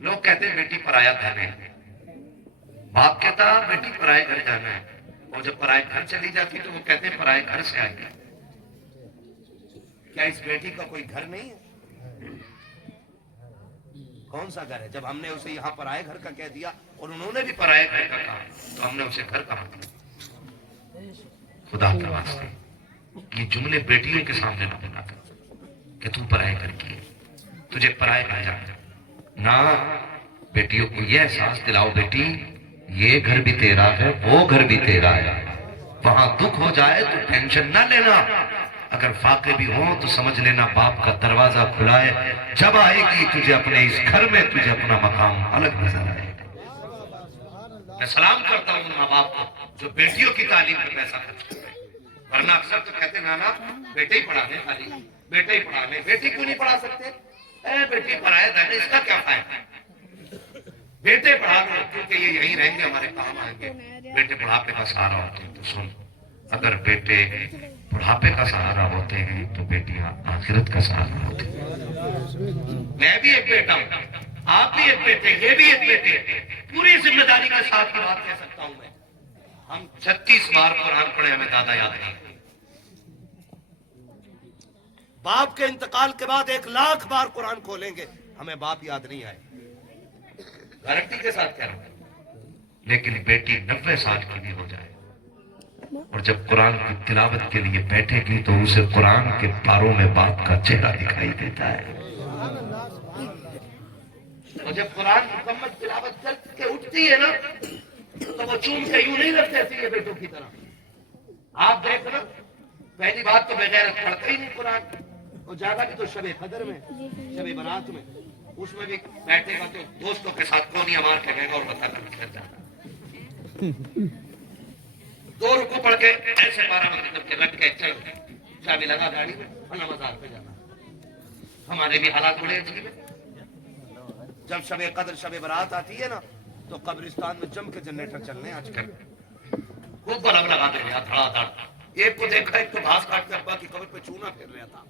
لوگ کہتے ہیں بیٹی پرایا گھر ہے، باپ کہتا بیٹی پرائے گھر جانا ہے، اور جب پرائے گھر چلی جاتی تو وہ کہتے ہیں پرائے گھر سے آئی ہے۔ کیا اس بیٹی کا کوئی گھر نہیں ہے؟ کون سا گھر ہے؟ جب ہم نے اسے یہاں پرائے گھر کا کہہ دیا اور انہوں نے بھی پرائے گھر کا کہا تو ہم نے اسے گھر کہا دیا۔ خدا کے واسطے یہ جملے بیٹیوں کے سامنے نہ بولا کر کہ تم پرائے گھر کی ہے، تجھے پرائے گھر جانا نہ۔ بیٹیوں کو یہ احساس دلاؤ بیٹی یہ گھر بھی تیرا ہے، وہ گھر بھی تیرا ہے، وہاں دکھ ہو جائے تو ٹینشن نہ لینا، اگر فاقے بھی ہوں تو سمجھ لینا باپ کا دروازہ کھلا ہے، جب آئے گی تجھے اپنے اس گھر میں تجھے اپنا مقام الگ نظر آئے گا۔ میں سلام کرتا ہوں ماں باپ کو جو بیٹیوں کی تعلیم پر پیسہ خرچ کرتے ہیں، ورنہ اکثر تو کہتے ہیں نانا بیٹے ہی پڑھانے، خالی بیٹے ہی پڑھانے، بیٹی کیوں نہیں پڑھا سکتے؟ اے بیٹی پڑھائے تھا اس کا کیا فائدہ؟ بیٹے پڑھا دو کیونکہ یہ یہیں رہیں گے، ہمارے کام آئیں گے۔ بیٹے بڑھاپے کا سہارا ہوتے ہیں، تو سن، اگر بیٹے بڑھاپے کا سہارا ہوتے ہیں تو بیٹیاں آخرت کا سہارا ہوتی ہیں۔ میں بھی ایک بیٹا ہوں، آپ بھی ایک بیٹے، یہ بھی ایک بیٹے، پوری ذمہ داری کے ساتھ یہ بات کہہ سکتا ہوں میں۔ ہم 36 بار قرآن پڑھے، ہمیں دادا یاد نہیں۔ باپ کے انتقال کے بعد 1,00,000 بار قرآن کھولیں گے، ہمیں باپ یاد نہیں آئے، گارنٹی کے ساتھ کہہ رہا ہوں۔ لیکن بیٹی 90 سال کی بھی ہو جائے اور جب قرآن کی تلاوت کے لیے بیٹھے گی تو اسے قرآن کے پاروں میں باپ کا چہرہ دکھائی دیتا ہے، اور جب قرآن مکمل تلاوت کر کے اٹھتی ہے نا تو وہ چوم کے یوں نہیں رکھ دیتی ہے بیٹوں کی طرح۔ آپ دیکھنا پہلی بات تو بغیرت پڑھتا ہی نہیں قرآن، اور زیادہ بھی تو شب قدر میں، شب برات میں، اس میں بھی بیٹھے گا تو دوستوں کے ساتھ کونیاں مار کے گئے گا اور بتا کر نکل جانا۔ 2 رکوع پڑھ کے ایسے 12 مطلب کے لٹ کے چل چابی لگا گاڑی میں فلاں مزار پہ جانا۔ ہمارے بھی حالات بڑے عجیب ہیں، جب شب قدر شب برات آتی ہے نا تو قبرستان میں جم کے جنریٹر چلنے آج کل خوب بلب لگا دے رہا دھڑا دھڑ۔ ایک کو دیکھا ایک تو گھاس کاٹ کے ابا کی قبر پہ چونا پھیر رہا تھا۔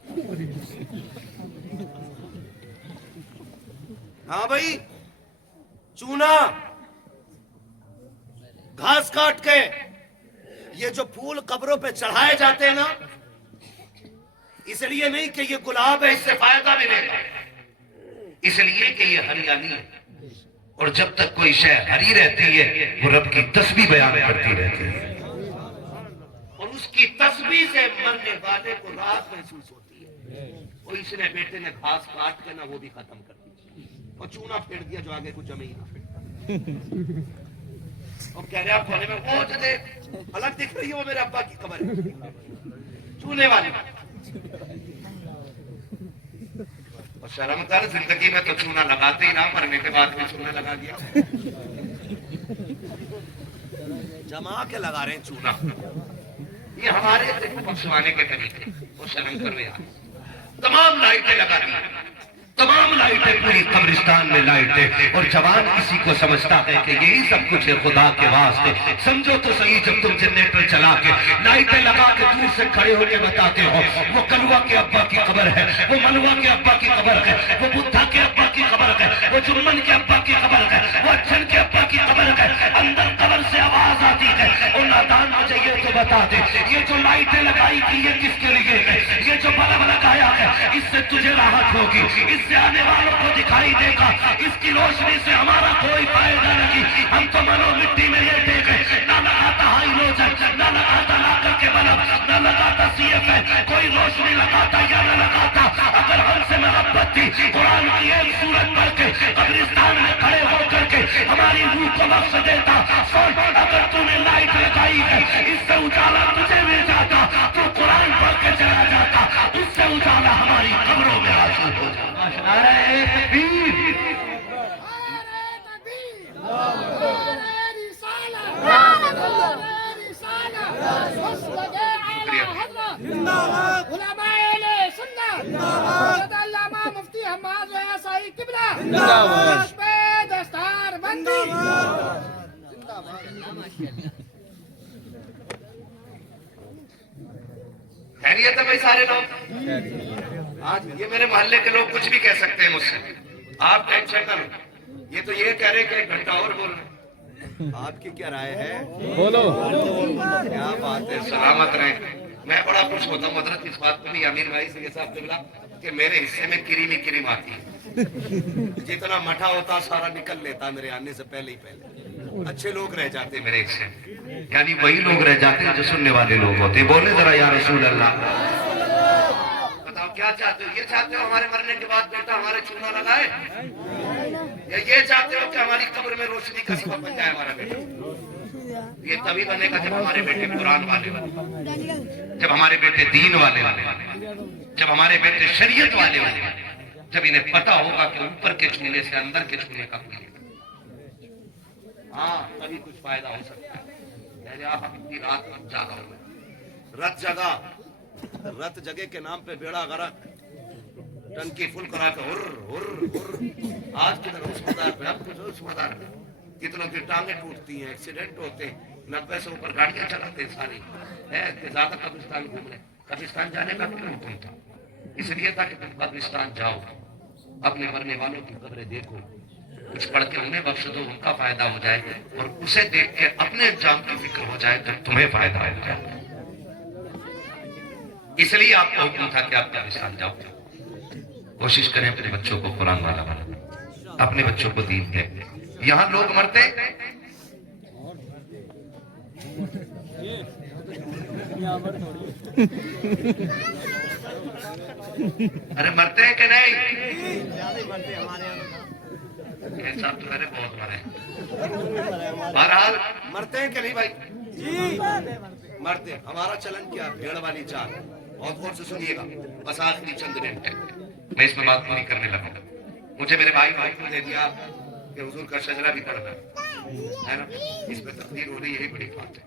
ہاں بھائی، چونا گھاس کاٹ کے، یہ جو پھول قبروں پہ چڑھائے جاتے ہیں نا، اس لیے نہیں کہ یہ گلاب ہے اس سے فائدہ ملے گا، اس لیے کہ یہ ہریالی ہے، اور جب تک کوئی شے ہری رہتی ہے وہ رب کی تسبیح بیان کرتی رہتی ہے، اور اس کی تسبیح سے مرنے والے کو راحت محسوس ہوتی ہے۔ اور اس نے بیٹے نے گھاس کاٹ کے نا وہ بھی ختم کر دی اور چونا پھیر دیا جو آگے کچھ جمے ہی نہ۔ اور کہہ رہے آپ کھولے میں وہ جدے الگ دکھ رہی ہے، وہ میرے ابا کی قبر ہے چونے والی۔ اور شرم کر، زندگی میں تو چونا لگاتے ہی نہ، مرنے کے بعد بھی چونا لگا دیا، جما کے لگا رہے ہیں چونا۔ یہ ہمارے بخشوانے کے طریقے، وہ شرم کر رہے ہیں۔ تمام لائٹیں لگا دی، تمام لائٹیں، پوری قبرستان میں لائٹیں، اور جوان کسی کو سمجھتا ہے کہ یہی سب کچھ ہے خدا کے واسطے۔ سمجھو تو صحیح، جب تم جنریٹر چلا کے لائٹیں لگا کے دور سے کھڑے ہو کے بتاتے ہو وہ کلوا کے ابا کی قبر ہے، وہ ملوا کے ابا کی قبر ہے، وہ بدھا کے ابا کی قبر ہے، وہ جرمن کے ابا کی قبر ہے، وہ اچھن کے ابا کی قبر ہے، اندر قبر سے آواز آتی ہے، اور نادان مجھے یہ تو بتا دے یہ جو لائٹیں لگائی تھی یہ کس کے لیے ہے؟ یہ جو بلب لگایا ہے اس سے تجھے راحت ہوگی، اس سے آنے والوں کو دکھائی دے گا، اس کی روشنی سے ہمارا کوئی فائدہ نہیں۔ ہم تو منو مٹی میں یہ دے گئے، نہ لگاتا ہائی لوجن، نہ لگاتا لا کر کے بلب، نہ لگاتا سی ایف ہے، کوئی روشنی لگاتا یا نہ لگاتا، اگر ہم سے محبت تھی قرآن کی ایک سورت پڑھ کے قبرستان میں کھڑے ہو کر کے ہماری روح کو بخش دیتا۔ سن، اگر تو نے لائٹ لگائی ہے اس سے اجالا تجھے مل جاتا، تو قرآن پڑھ کے چلا جاتا، اس سے اجالا ہماری قبروں میں حاصل ہو جاتا۔ نعرہ تکبیر، مفتی حماد صاحب قبلہ دستار بندی۔ خیریت ہے بھائی سارے لوگ؟ آج یہ میرے محلے کے لوگ کچھ بھی کہہ سکتے ہیں مجھ سے، آپ ٹینشن نہ لو، یہ تو یہ کہہ رہے کہ 1 گھنٹہ اور بول رہے. آپ کی کیا رائے ہے؟ بولو. کیا بات ہے، سلامت رہیں. میں بڑا خوش ہوتا ہوں حضرت اس بات پہ بھی امیر بھائی سے صاحب قبلہ کہ میرے حصے میں کریم ہی کریم آتی ہے. جتنا مٹھا ہوتا سارا نکل لیتا میرے آنے سے پہلے ہی پہلے. اچھے لوگ رہ جاتے میرے حصے میں، یعنی وہی لوگ رہ جاتے ہیں جو سننے والے لوگ ہوتے. بولے ذرا یا رسول اللہ. بتاؤ کیا چاہتے ہو؟ یہ چاہتے ہو ہمارے مرنے کے بعد بیٹا ہمارے چونا لگائے، یا یہ چاہتے ہو کہ ہماری قبر میں روشنی کا سبب بن جائے ہمارا بیٹا؟ یہ تبھی بنے گا جب ہمارے بیٹے قرآن والے والے، جب ہمارے بیٹے دین والے والے، جب ہمارے بیٹے شریعت والے والے، جب انہیں پتا ہوگا کہ اوپر کے چھونے سے اندر کے چھونے کا کوئی. ہاں تبھی کچھ فائدہ ہو سکتا ہے. پہلے آپ اپنی رات مت جاگا ہوئے، رت جگہ، رت جگہ کے نام پہ بیڑا غرق، ٹنکی فل کرا کے ہر ہر ہر. آج کدھر اس مدار پہ، اب کچھ اس مدار پہ. کتنوں کی ٹانگیں ٹوٹتی ہیں، ایکسیڈنٹ ہوتے ہیں، 90 سے اوپر گاڑیاں چلاتے ہیں ساری. ہے کہ زیادہ قبرستان گھوم رہے. قبرستان جانے کا کیوں حکم تھا؟ اس لیے تھا کہ تم قبرستان جاؤ، اپنے مرنے والوں کی قبریں دیکھو، کچھ پڑھ کے انہیں بخش دو، ان کا فائدہ ہو جائے، اور اسے دیکھ کے اپنے انجام کی فکر ہو جائے تو تمہیں فائدہ ہو جائے. اس لیے آپ کو حکم تھا کہ آپ قبرستان جاؤ. کوشش کریں اپنے بچوں کو قرآن والا بنانا، اپنے بچوں کو دین دیں. یہاں لوگ مرتے ارے مرتے ہیں کہ نہیں؟ صاحب تو میرے بہت مرے ہیں. بہرحال مرتے ہیں کہ نہیں بھائی؟ مرتے. ہمارا چلن کیا؟ بھیڑ والی چال. بہت غور سے سنیے گا، بس آخری چند منٹ ہے، میں اس میں بات پوری کرنے لگا. مجھے میرے بھائی کو دے دیا کہ حضور کا شجرہ بھی پڑھنا ہے نا، اس پہ تقریر ہو رہی ہے، یہی بڑی بات ہے.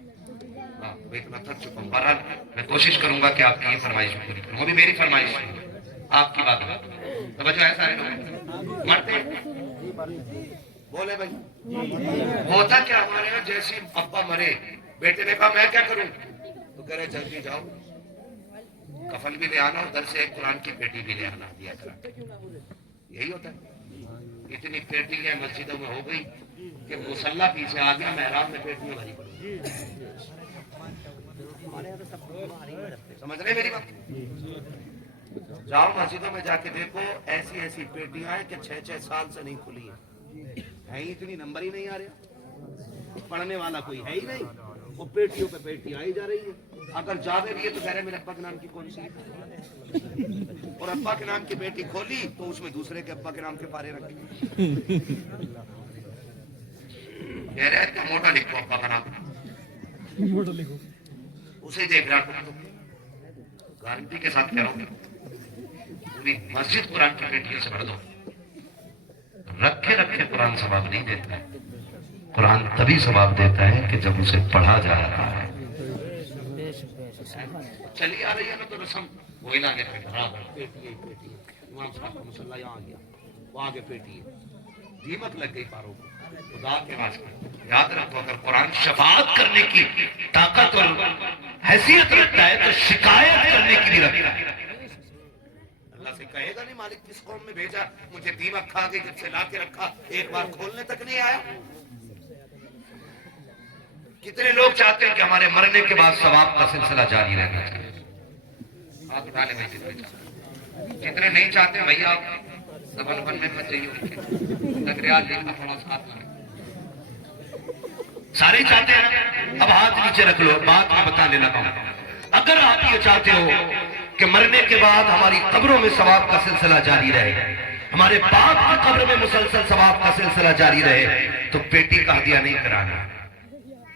میں اتنا تھک چکا ہوں. بہرحال میں کوشش کروں گا کہ آپ کی یہ فرمائش پوری کروں. وہ بھی میری فرمائش ہے، آپ کی بات ہے. توجہ ہے سارے لوگ؟ مرتے بولے بھائی. ہوتا کیا ہمارے یہاں، جیسے ابا مرے، بیٹے نے کہا میں کیا کروں، تو کہہ رہے جلدی جاؤ، کفن بھی لے آنا اور در سے ایک قرآن کی پیٹی بھی لے آنا دیا کرا. یہی ہوتا ہے. اتنی پیٹیاں مسجدوں میں ہو گئی کہ مصلی پیچھے آ گیا، محراب میں پیٹیاں بھری پڑی. سمجھ رہے میری بات؟ جاؤ مسجدوں میں جا کے دیکھو، ایسی ایسی پیٹیاں ہیں کہ 6-6 سال سے نہیں کھلی ہیں. اتنی نمبر ہی نہیں آ رہے، پڑھنے والا کوئی ہے ہی نہیں. وہ پیٹیوں پہ پیٹی آئی جا رہی ہے. اگر جاوے بھی ہے تو کہہ رہے میرے ابا کے نام کی کون سی ہے، اور ابا کے نام کی بیٹی کھولی تو اس میں دوسرے کے ابا کے نام کے پارے رکھے. کہہ رہے اتنا موٹا لکھو ابا کا نام، موٹا لکھو، اسے دیکھ رہا. گارنٹی کے ساتھ کہہ رہا ہوں پوری مسجد قرآن کی پیٹیوں سے بھر دو. رکھے رکھے قرآن ثواب نہیں دیتا ہے. قرآن تبھی ثواب دیتا ہے کہ جب اسے پڑھا جا رہا ہے. چلی آ رہی ہے نا تو رسم وہی نہ آگے برابر پیٹی ہے، پیٹی ہے. امام صاحب کا مصلی یہاں آ گیا، وہ آگے پیٹی ہے. قیمت لگ گئی پاروں کو. خدا کے واسطے یاد رکھو، اگر قرآن شفاعت کرنے کی طاقت اور حیثیت رکھتا ہے تو شکایت کرنے کی بھی رکھتا ہے. اللہ سے کہے گا نہیں مالک کس قوم میں بھیجا، مجھے دیمک کھا گئی، جب سے لا کے رکھا ایک بار کھولنے تک نہیں آیا. کتنے لوگ چاہتے ہیں کہ ہمارے مرنے کے بعد ثواب کا سلسلہ جاری رہنا چاہیے؟ آپ اٹھا لیں بھائی. جتنے نہیں چاہتے بھائی آپ زبان بننے میں چاہیے نگریال لکھا تھوڑا ساتھ میں. سارے چاہتے ہیں. اب ہاتھ نیچے رکھ لو، بات میں بتانے لگا ہوں. اگر آپ یہ چاہتے ہو کہ مرنے کے بعد ہماری قبروں میں ثواب کا سلسلہ جاری رہے، ہمارے باپ کی قبر میں مسلسل ثواب کا سلسلہ جاری رہے، تو پیٹی کا ہدیہ نہیں کرانا.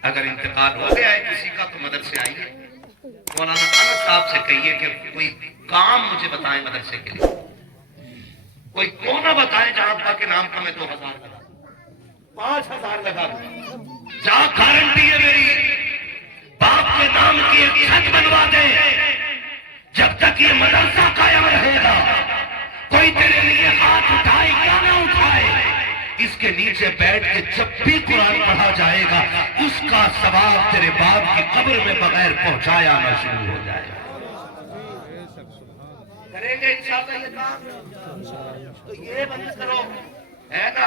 اگر انتقال ہو گیا ہے کسی کا تو مدرسے آئیے، مولانا انس صاحب سے کہیے کہ کوئی کام مجھے بتائیں مدرسے کے لیے، کوئی کونا بتائیں جہاں ابا کے نام کا میں 2000 لگا 5000 لگا دوں. جہاں گارنٹی ہے میری، باپ کے نام کی ایک چھت بنوا دے. جب تک یہ مدرسہ قائم رہے گا کوئی تیرے لیے ہاتھ اٹھائے یا نہ اٹھائے، اس کے نیچے بیٹھ کے جب بھی قرآن پڑھا جائے گا اس کا ثواب تیرے باپ کی قبر میں بغیر پہنچایا نہ شروع ہو جائے گا. کریں گے انشاءاللہ یہ کام؟ تو یہ بند کرو ہے نا.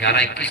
11-21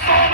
100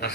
10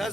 10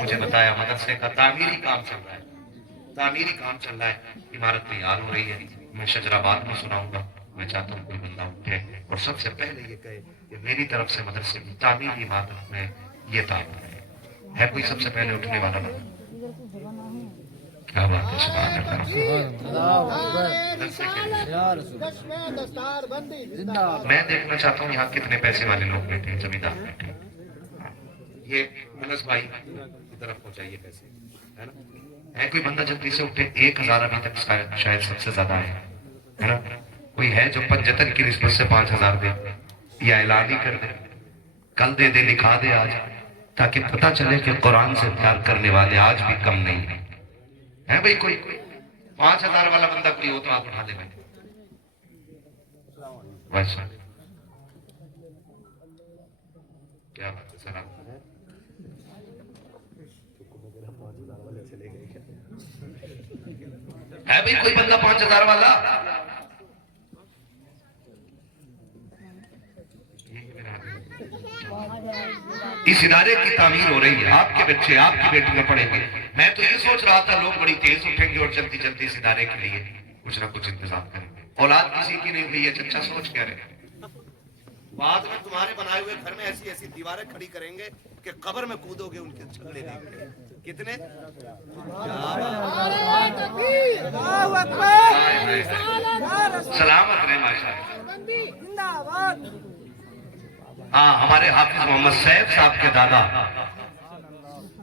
مجھے بتایا مدرسے کا تعمیری کام چل رہا ہے, تعمیری کام چل رہا ہے, عمارت تیار ہو رہی ہے. میں شجرآباد میں سناؤں گا. میں چاہتا ہوں کوئی بندہ اٹھے اور سب سے پہلے یہ کہے کہ میری طرف سے مدرسے کی تعمیری عمارت میں یہ تعاون ہے کوئی سب سے پہلے اٹھنے والا بندہ؟ کیا بات ہے, سبحان اللہ. میں دیکھنا چاہتا ہوں یہاں کتنے پیسے والے لوگ بیٹھے ہیں, زمیندار بیٹھے ہیں. یہ انس بھائی کی طرف پہنچائیے پیسے, ہے نا. ہے کوئی بندہ جلدی سے اٹھے, 1000 ابھی تک شاید سب سے زیادہ ہے نا. کوئی ہے جو 75 کی نسبت سے 5000 دے, یا اعلان ہی کر دے, کل دے دے, لکھا دے آج, تاکہ پتہ چلے کہ قرآن سے پیار کرنے والے آج بھی کم نہیں ہیں. ہے بھائی کوئی 5000 والا بندہ کوئی ہو تو آپ اٹھا دے بیٹھے. ویسا کیا بات ہے, سلام ہے بھائی کوئی بندہ 5000 والا؟ اس ادارے کی تعمیر ہو رہی ہے, آپ کے بچے آپ کی بیٹیاں پڑھیں گے. میں تو یہ سوچ رہا تھا لوگ بڑی تیز اٹھیں گے اور جلدی جلدی اس ادارے کے لیے کچھ نہ کچھ انتظام کریں گے. اولاد کسی کی نہیں ہوئی ہے, چچا سوچ کیا رہے. بعد میں تمہارے بنائے ہوئے گھر میں ایسی ایسی دیواریں کھڑی کریں گے کہ قبر میں کودو گے ان کے چھلے دیکھ کے. کتنے سلامت رہے ماشاء اللہ. ہاں, ہمارے حافظ محمد سیف صاحب کے دادا,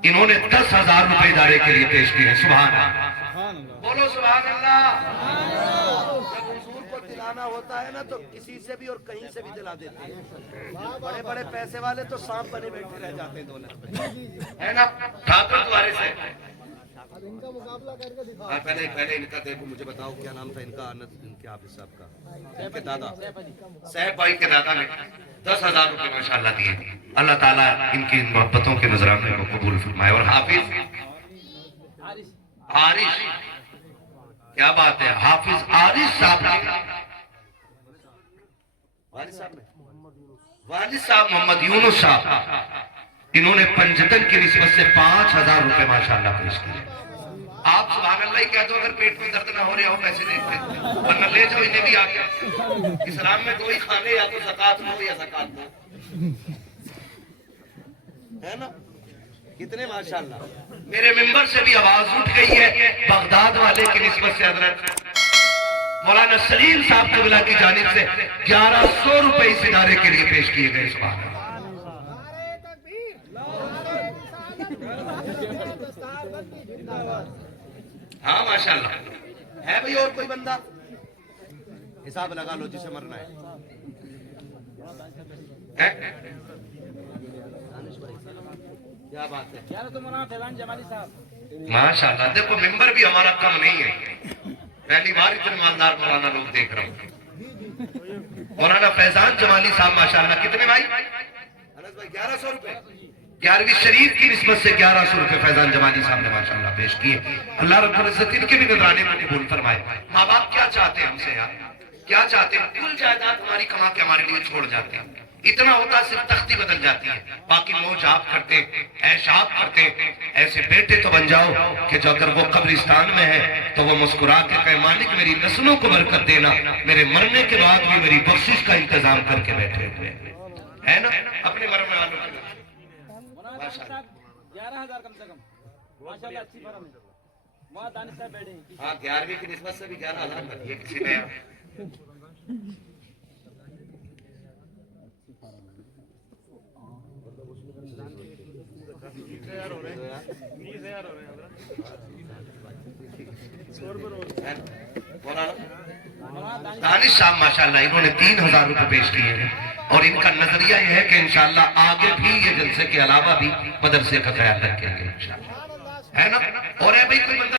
انہوں نے 10,000 روپے ادارے کے لیے پیش کیے. سبحان اللہ, بولو سبحان اللہ. جب حضور کو دلانا ہوتا ہے نا تو کسی سے بھی اور کہیں سے بھی دلا دیتے ہیں. بڑے بڑے پیسے والے تو سانپ بنے بیٹھے رہ جاتے ہیں دولت میں, ہے نا. ٹھاکر دوارے سے پہلے ان کا دیکھو, مجھے بتاؤ کیا نام تھا ان کا, ان کے حافظ صاحب کا, ان کے دادا صاحب بھائی کے دادا نے 10,000 روپے ماشاءاللہ دیے. اللہ تعالیٰ ان کی محبتوں کے نذرانے کو قبول فرمائے. اور حافظ عارش, کیا بات ہے, حافظ عارش صاحب نے, والد صاحب محمد یونس صاحب, انہوں نے پنجتن کی نسبت سے 5,000 روپے ماشاءاللہ پیش کیے. آپ سبحان اللہ ہی کہہ دو اگر پیٹ میں درد نہ ہو رہا ہو پیسے دیکھتے, ورنہ لے جاؤ انہیں بھی آگے. اسلام میں 2 ہی کھانے, یا تو زکات دو یا زکات دو, ہے نا. کتنے ماشاءاللہ. میرے ممبر سے بھی آواز اٹھ گئی ہے بغداد والے کی نسبت سے حضرت مولانا سلیم صاحب قبلہ کی جانب سے 1100 روپے اس ادارے کے لیے پیش کیے گئے. سبحان اللہ. ہاں ماشاءاللہ. ہے بھئی اور کوئی بندہ؟ حساب لگا لو جسے مرنا ہے. کیا بات ہے, ماشاءاللہ. دیکھو ممبر بھی ہمارا کم نہیں ہے, پہلی بار اتنے مالدار مولانا لوگ دیکھ رہا ہوں. مولانا فیضان جمالی صاحب ماشاءاللہ. کتنے بھائی؟ 1100 روپے. 11ویں شریف کی نسبت سے 1100 روپے فیضان جمالی صاحب نے ماشاءاللہ پیش کیے. اللہ رب العزت ان کے بھی نذرانے کو قبول فرمائے. ماں باپ کیا چاہتے ہیں ہم سے یار, کیا چاہتے ہیں؟ کل جائیداد ہماری کما کے ہمارے لیے چھوڑ جاتے ہیں. اتنا ہوتا صرف تختی بدل جاتی ہے, باقی موج آپ کرتے, عیش آپ کرتے. ایسے بیٹے تو بن جاؤ کہ جو اگر وہ قبرستان میں ہے تو وہ مسکرا کے کہے مالک میری نسلوں کو برکت دینا, میرے مرنے کے بعد بھی میری بخشش کا انتظام کر کے بیٹھے ہوئے, ہے نا. اپنے مرنے والوں کے 11,000 کم سے کم ماشاءاللہ. اچھی فرم ہے. وہاں دانش صاحب بیٹھے ہیں. ہاں 11ویں کی نسبت سے بھی 11,000 کا دیے کسی نے. دانش صاحب ماشاءاللہ انہوں نے 3,000 روپے پیش کیے ہیں, اور ان کا نظریہ یہ ہے کہ انشاءاللہ آگے بھی یہ جلسے کے علاوہ بھی مدرسے کا خیال رکھیں گے انشاءاللہ, ہے نا. اور ہے بھائی کوئی بندہ